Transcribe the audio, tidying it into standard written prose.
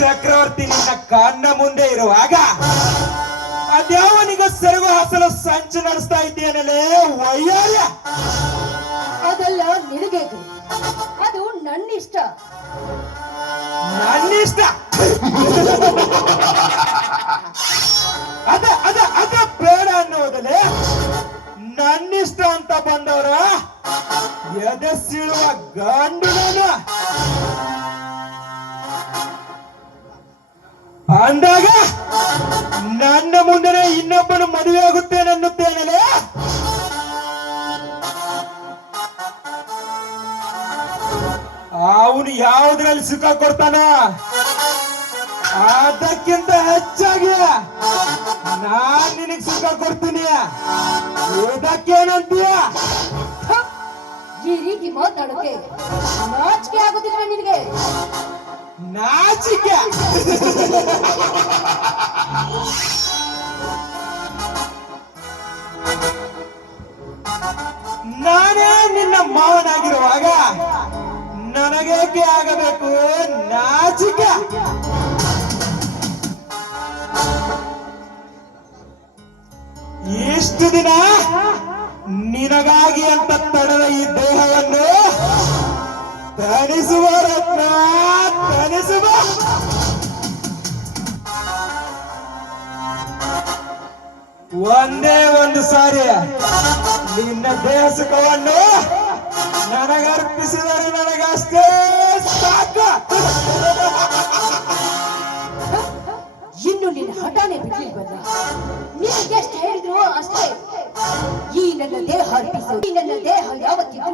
ಚಕ್ರವರ್ತಿ ನಿನ್ನ ಕಣ್ಣ ಮುಂದೆ ಇರುವಾಗ ಅದ್ಯಾವನಿಗ ಸೆರಗು ಹಾಸಲು ಸಂಚು ನಡೆಸ್ತಾ ಇದ್ದೇನಲ್ಲೇ ವಯ್ಯಾರ್ಯ. ಅದೆಲ್ಲ ನಿನಗೆ ಅದು ನನ್ನಿಷ್ಟ. ನನ್ನಿಷ್ಟ ಅದ ಅದ ಅದ ಬೇಡ ಅನ್ನೋದಲ್ಲೇ ನನ್ನಿಷ್ಟ ಅಂತ ಬಂದವರ ಎದೆ ಸೀಳುವ ಗಂಡು ನಾನು ಅಂದಾಗ ನನ್ನ ಮುಂದೆ ಇನ್ನೊಬ್ಬನ ಮದುವೆ ಆಗುತ್ತೇನೆ ಅನ್ನುತ್ತೇನಲ್ಲೇ. ಅವನು ಯಾವುದ್ರಲ್ಲಿ ಸುಖ ಕೊಡ್ತಾನ ಅದಕ್ಕಿಂತ ಹೆಚ್ಚಾಗಿ ನಾನ್ ನಿನಗ್ ಸುಖ ಕೊಡ್ತೀನಿ. ಇದಕ್ಕೇನಂತೀಯ? ಈ ರೀತಿ ಮಾತಾಡೋಕೆ ನಾಚಿಕೆ ಆಗುತ್ತಿಲ್ಲ ನಿನಗೆ? ನಾಚಿಕೆ? ನಾನೇ ನಿನ್ನ ಮಾವನಾಗಿರುವಾಗ ನನಗೇಕೆ ಆಗಬೇಕು ನಾಚಿಕೆ? ಇಷ್ಟು ದಿನ ನಿನಗಾಗಿ ಅಂತ ತಡೆದ ಈ ದೇಹವನ್ನು ತಣಿಸುವ ರತ್ನ ತಣಿಸುವ. ಒಂದೇ ಒಂದು ಸಾರಿ ನಿನ್ನ ದೇಹ ಸುಖವನ್ನು ನನಗರ್ಪಿಸಿದರೆ ನನಗಷ್ಟೇ ಸಾಕು. ಇನ್ನು ನಿನ್ನ ಹಠಾನೆ ಬಿಡ್ಲಿಲ್ವಲ್ಲ? ನಿನಗೆ ಎಷ್ಟು ಹೇಳಿದ್ರು ಅಷ್ಟೇ. ಈ ನನ್ನ ದೇಹ ಅರ್ಪಿಸು. ಈ ನನ್ನ ದೇಹ ಯಾವತ್ತಿಗೂ